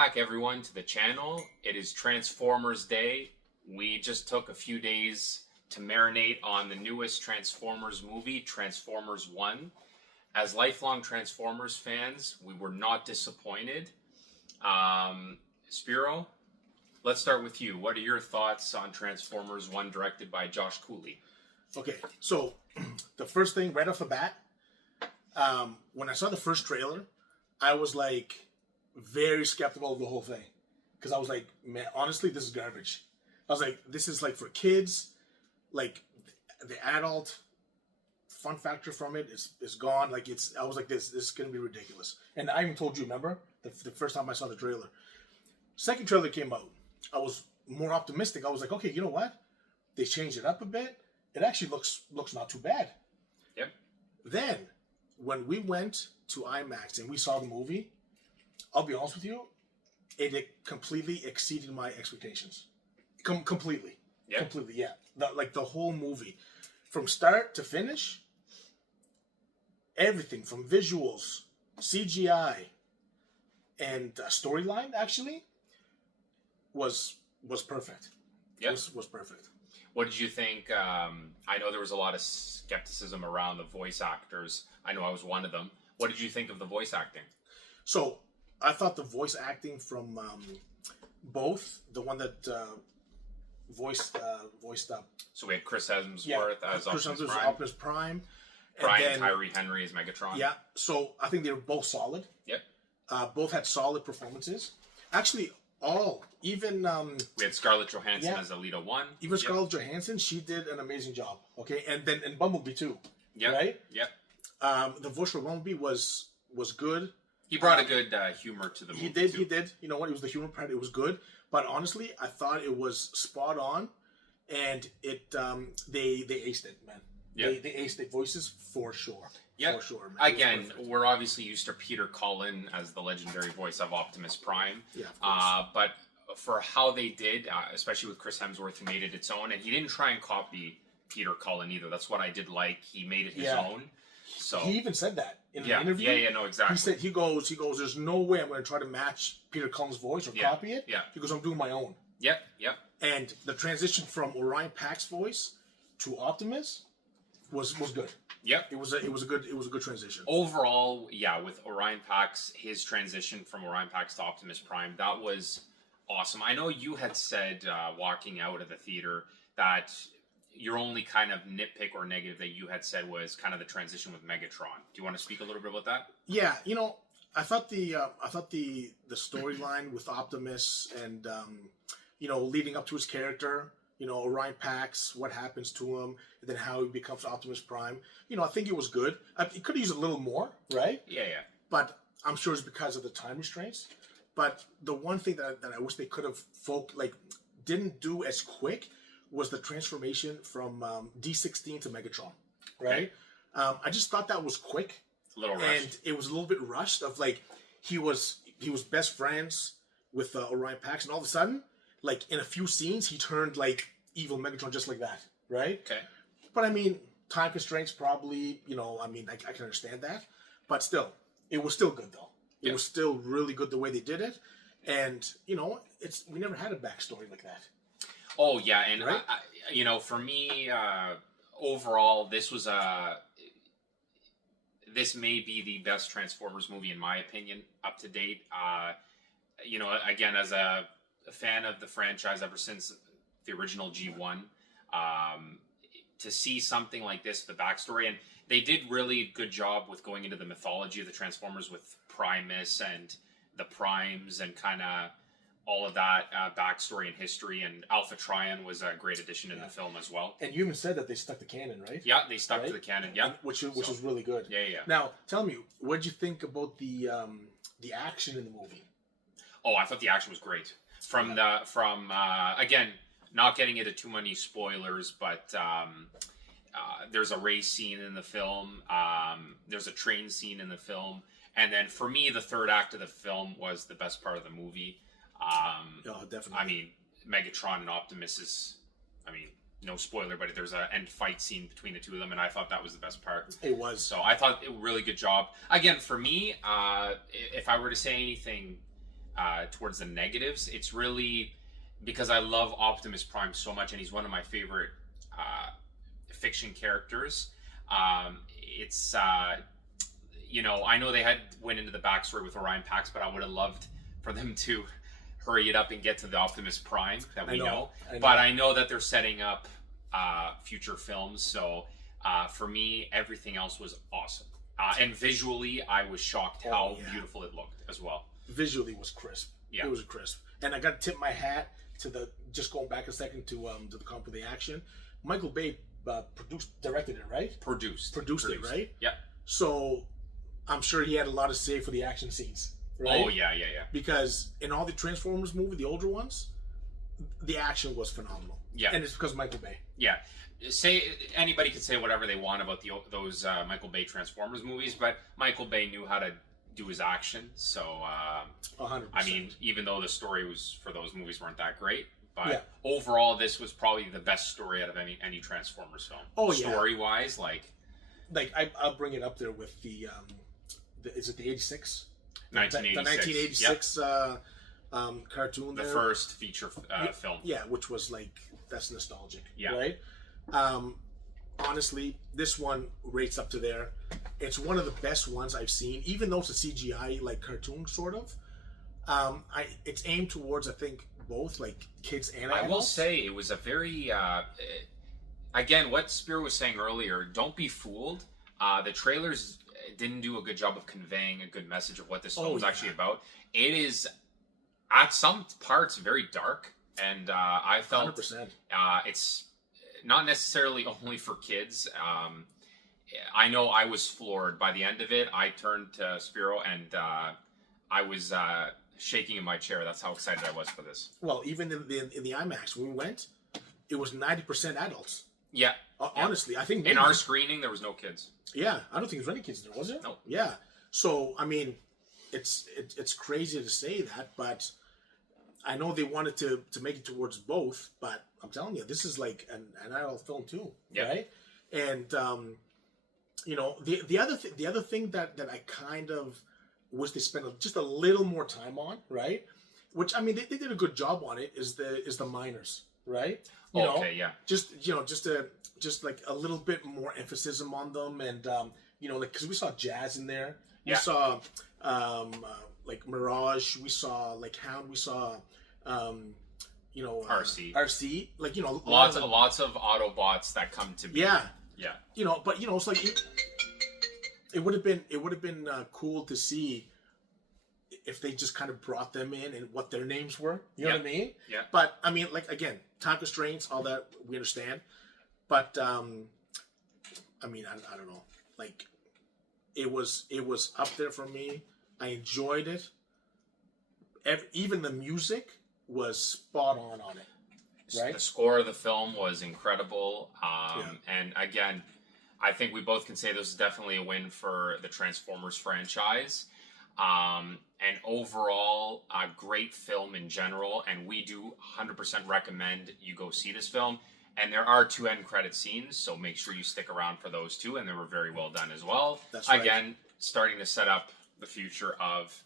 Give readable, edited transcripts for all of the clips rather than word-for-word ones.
back, everyone, to the channel. It is Transformers Day. We just took a few days to marinate on the newest Transformers movie, Transformers 1. As lifelong Transformers fans, we were not disappointed. Spiro, let's start with you. What are your thoughts on Transformers 1, directed by Josh Cooley? Okay, so the first thing right off the bat, when I saw the first trailer, I was like very skeptical of the whole thing, because I was like, man, honestly, this is garbage. I was like, this is like for kids. Like the adult fun factor from it is gone. Like I was like, this is gonna be ridiculous. And I even told you, remember the first time I saw the trailer. Second trailer came out, I was more optimistic. I was like, okay, you know what? They changed it up a bit. It actually looks not too bad. Yep. Then when we went to IMAX and we saw the movie, I'll be honest with you, it completely exceeded my expectations. Completely. Yep. Completely, yeah. The whole movie, from start to finish, everything from visuals, CGI, and storyline actually was perfect. Yep. Was perfect. What did you think? I know there was a lot of skepticism around the voice actors. I know I was one of them. What did you think of the voice acting? So, I thought the voice acting from both, the one that voiced up. So we had Chris Hemsworth as Optimus Prime. Brian Tyree Henry as Megatron. Yeah, so I think they were both solid. Yep. Both had solid performances. Actually, even we had Scarlett Johansson as Alita 1. Even Scarlett Johansson, she did an amazing job. Okay, and Bumblebee too. Yeah. Right. Yep. The voice for Bumblebee was good. He brought a good humor to the movie. He did. You know what? It was the humor part. It was good. But honestly, I thought it was spot on, and they aced it, man. Yeah. They aced their voices for sure. Yeah, for sure, man. Again, we're obviously used to Peter Cullen as the legendary voice of Optimus Prime. Yeah, of course. But for how they did, especially with Chris Hemsworth, who made it its own, and he didn't try and copy Peter Cullen either. That's what I did like. He made it his own. So he even said that in an interview. Yeah, no, exactly. He goes, there's no way I'm going to try to match Peter Cullen's voice or copy it. Yeah. He goes, I'm doing my own. Yep. And the transition from Orion Pax's voice to Optimus was good. Yep. It was a good transition. Overall, yeah, with Orion Pax, his transition from Orion Pax to Optimus Prime, that was awesome. I know you had said walking out of the theater that your only kind of nitpick or negative that you had said was kind of the transition with Megatron. Do you want to speak a little bit about that? Yeah, I thought the storyline with Optimus and leading up to his character, Orion Pax, what happens to him, and then how he becomes Optimus Prime. I think it was good. It could have used a little more, right? Yeah. But I'm sure it's because of the time restraints. But the one thing that I wish they could have didn't do as quick was the transformation from D16 to Megatron, right? Okay. I just thought that was quick. A little rushed. And it was a little bit rushed of he was best friends with Orion Pax, and all of a sudden, in a few scenes, he turned evil Megatron just like that, right? Okay. But I mean, time constraints probably, I can understand that. But still, it was still good though. It was still really good the way they did it. And, we never had a backstory like that. Oh, yeah. And, right? For me, overall, this may be the best Transformers movie, in my opinion, up to date. Again, as a fan of the franchise ever since the original G1, to see something like this, the backstory, and they did really good job with going into the mythology of the Transformers with Primus and the Primes and kind of all of that backstory and history, and Alpha Trion was a great addition in the film as well. And you even said that they stuck the canon, right? Yeah, they stuck to the canon. Yeah, which was really good. Yeah. Now, tell me, what did you think about the action in the movie? Oh, I thought the action was great. Again, not getting into too many spoilers, but there's a race scene in the film. There's a train scene in the film, and then for me, the third act of the film was the best part of the movie. Definitely. I mean, Megatron and Optimus is, no spoiler, but there's an end fight scene between the two of them, and I thought that was the best part. It was. So I thought it was a really good job. Again, for me, if I were to say anything towards the negatives. It's really because I love Optimus Prime so much, and he's one of my favorite fiction characters. It's you know, I know they went into the backstory with Orion Pax, but I would have loved for them to hurry it up and get to the Optimus Prime that we know. But I know that they're setting up future films, so for me, everything else was awesome. And visually, I was shocked how beautiful it looked as well. Visually was crisp. Yeah, it was crisp. And I got to tip my hat to just going back a second to the comp of the action. Michael Bay directed it, right? Produced it, right? Yeah. So I'm sure he had a lot of say for the action scenes, right? Oh yeah. Because in all the Transformers movie, the older ones, the action was phenomenal. Yeah, and it's because of Michael Bay. Yeah. Anybody could say whatever they want about those Michael Bay Transformers movies, but Michael Bay knew how to do his action. So 100%. I mean, even though the story for those movies weren't that great, but overall, this was probably the best story out of any Transformers film. Oh story wise, like I'll bring it up there with the is it the 86? 1986. The 1986 cartoon. The first feature film. Yeah, which was like, that's nostalgic. Yeah. Right. Honestly, this one rates up to there. It's one of the best ones I've seen, even though it's a CGI like cartoon sort of. It's aimed towards, I think, both like kids and adults. I will say it was a very again, what Spiro was saying earlier. Don't be fooled. The trailers didn't do a good job of conveying a good message of what this film was actually about. It is at some parts very dark, and I felt 100%. It's not necessarily only for kids. I know I was floored by the end of it. I turned to Spiro and I was shaking in my chair. That's how excited I was for this. Well, even in the IMAX when we went, it was 90% adults. Yeah. Honestly, I think in our screening there was no kids. Yeah, I don't think there was any kids there, was there? No. Yeah. So I mean, it's crazy to say that, but I know they wanted to make it towards both. But I'm telling you, this is like an adult film too, right? And you know, the other thing that I kind of wish they spent just a little more time on, right? Which I mean, they did a good job on it. Is the miners, right? You know, just like a little bit more emphasis on them, and you know, like because we saw Jazz in there, we saw like Mirage, we saw like Hamm, we saw you know RC, like you know, lots of Autobots that come to be. Yeah, you know, but you know, it's like it would have been cool to see if they just kind of brought them in and what their names were. You know what I mean? Yeah. But I mean, like again, time constraints, all that we understand. But I mean, I don't know. Like, it was up there for me. I enjoyed it. Even the music was spot on it. Right. The score of the film was incredible. And again, I think we both can say this is definitely a win for the Transformers franchise. And overall, a great film in general. And we do 100% recommend you go see this film. And there are 2 end credit scenes, so make sure you stick around for those 2, and they were very well done as well. That's right. Again, starting to set up the future of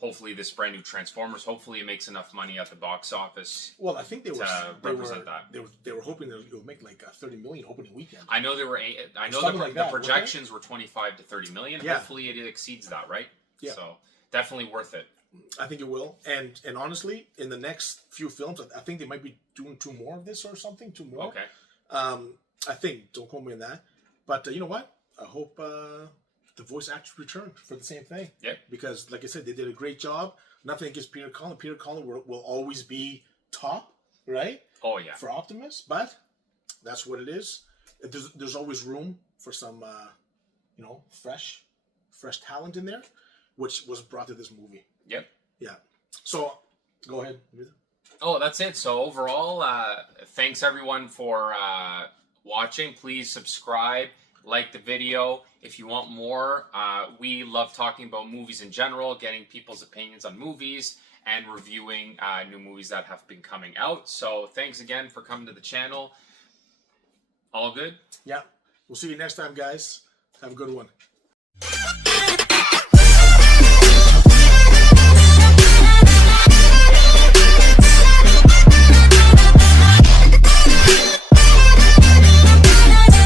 hopefully this brand new Transformers. Hopefully, it makes enough money at the box office. Well, I think they were hoping that it would make like 30 million opening weekend. I know there were. I know the projections were 25 to 30 million. Yeah. Hopefully, it exceeds that, right? Yeah. So definitely worth it. I think it will, and honestly, in the next few films, I think they might be doing 2 more of this or something. 2 more. Okay. I think. Don't quote me on that, but you know what? I hope the voice actors return for the same thing. Yeah. Because, like I said, they did a great job. Nothing against Peter Cullen. Peter Cullen will always be top, right? Oh yeah. For Optimus, but that's what it is. There's always room for some, you know, fresh talent in there, which was brought to this movie. Yep. Yeah. So, go ahead. Oh, that's it. So overall, thanks everyone for watching. Please subscribe, like the video. If you want more, we love talking about movies in general, getting people's opinions on movies, and reviewing new movies that have been coming out. So thanks again for coming to the channel. All good? Yeah. We'll see you next time, guys. Have a good one.